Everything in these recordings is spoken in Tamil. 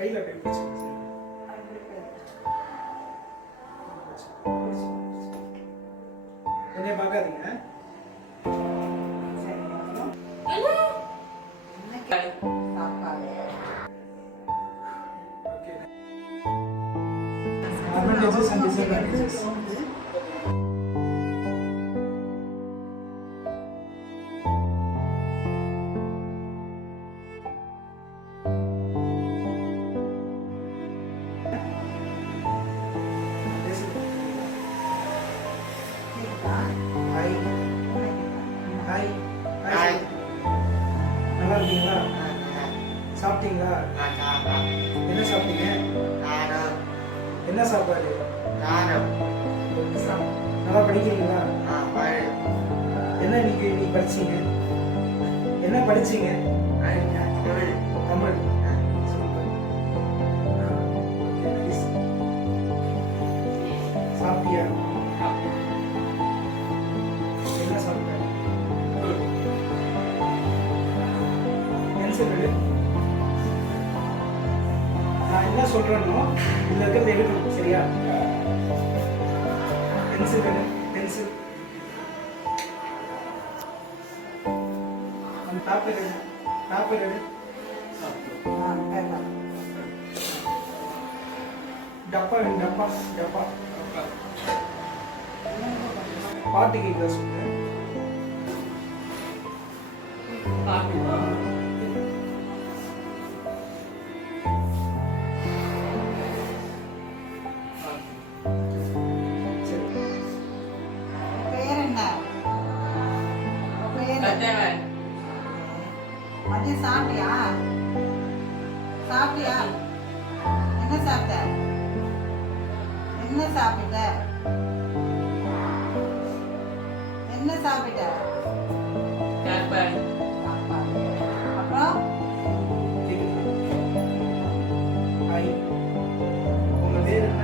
கையில் அப்படி பிடிச்சிங்க என்னைய பார்க்காதீங்க. Advantages and disadvantages. நல்லா இருக்கீங்களா? சாப்பிட்டீங்களா? என்ன சாப்பிட்டீங்க? என்ன சாப்பாடு? நல்லா படிக்கிறீங்களா? என்ன இன்னைக்கு படிச்சீங்க? என்ன படிச்சீங்க? தமிழ். சாப்பிட்டியா? என்ன சாப்பிட்ட? நான் என்ன சொல்றேனோ இதுல இருக்கிறத எடுக்கணும், சரியா? பென்சில் வேணும், பென்சில். அந்த பேப்பர் எடு, பேப்பர் எடு. டப்பா வேணும், டப்பா, டப்பா. பாட்டு கேட்க சொல்லு. மதியம் சாப்பிட்டியா? சாப்பிட்டியா? என்ன சாப்பிட்ட? என்ன சாப்பிட்ட? என்ன சாப்பிட்ட? அப்புறம் உங்க பேர் என்ன?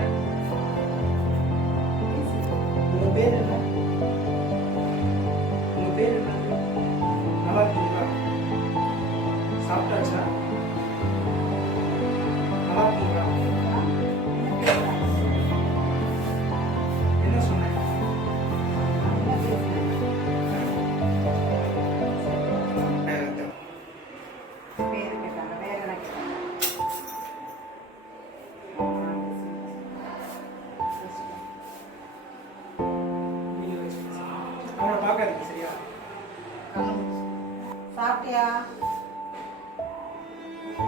உங்க பேர் என்ன? உங்க பேர் என்ன? நல்லா இருக்கீங்களா? சாப்பிட்டாச்சா? நல்லா இருக்கீங்களா? என்ன சொன்னேன்? பேரு கேட்டாங்க, வேற என்ன கேட்டாங்க? அவனை பார்க்காதீங்க, சரியா? சாப்பிட்டியா?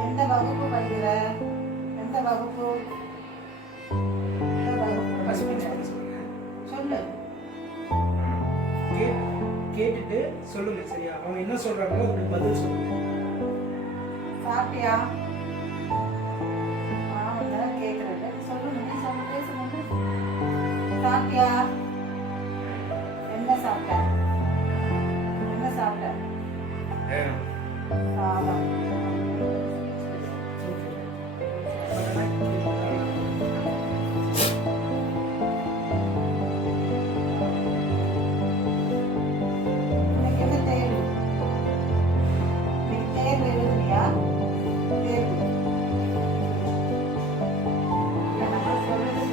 எந்த வகுப்பு படிக்கிற? எந்த வகுப்பு? சொல்லு. கேட்டுட்டு சொல்லுங்க, சரியா? அவங்க என்ன சொல்றாங்களோ அதுக்கு பதில் சொல்லுங்க. சாப்பிட்டியா? கேட்கறது சொல்லுங்க, நீ சொல்ல பேசுங்க. சாப்பிட்டியா? என்ன சாப்பிட்ட? என்ன சாப்பிட்ட? சாதம். இன்னைக்கு என்ன தேர்வு? இன்னைக்கு தேர்வு எழுதுனியா? தேர்வு. நம்ம சொல்றது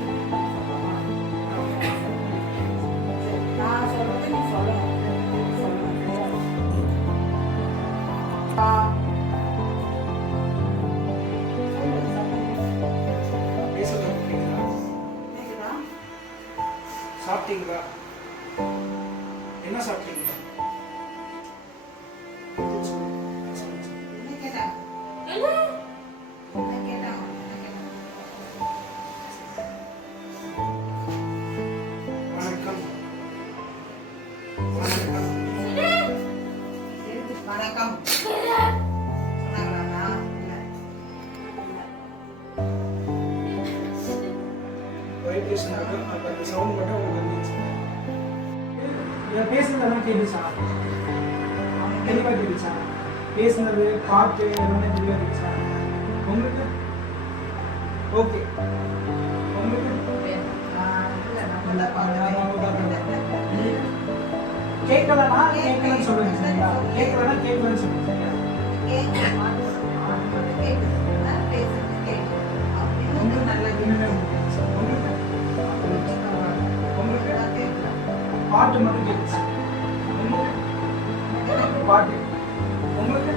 நான் சொல்றது நீ சொல்லணும். சாப்பிட்டீங்களா? என்ன சாப்பிட்டீங்க? என்ன கேட்டா? என்ன கேட்டா? வணக்கம். வணக்கம். வணக்கம் சொன்னாங்களா? வைப்ரேஷன் ஆகும். அப்போ அந்த சவுண்ட் மட்டும் உங்களுக்கு வந்துச்சு. பேசுனதெல்லாம் கேட்டுச்சா? தெளிவாக கேட்டுச்சா? பேசுனது பாட்டு எல்லாமே தெளிவாக கேட்டுச்சா? உங்களுக்கு ஓகே? உங்களுக்கு கேட்கலன்னா கேட்கலன்னு சொல்லுங்க, சரியா? கேட்கலன்னா கேட்கலன்னு சொல்லுங்க, சரியா? பாட்டு மட்டும் கேட்டுச்சு. உங்களுக்கு பாட்டு உங்களுக்கு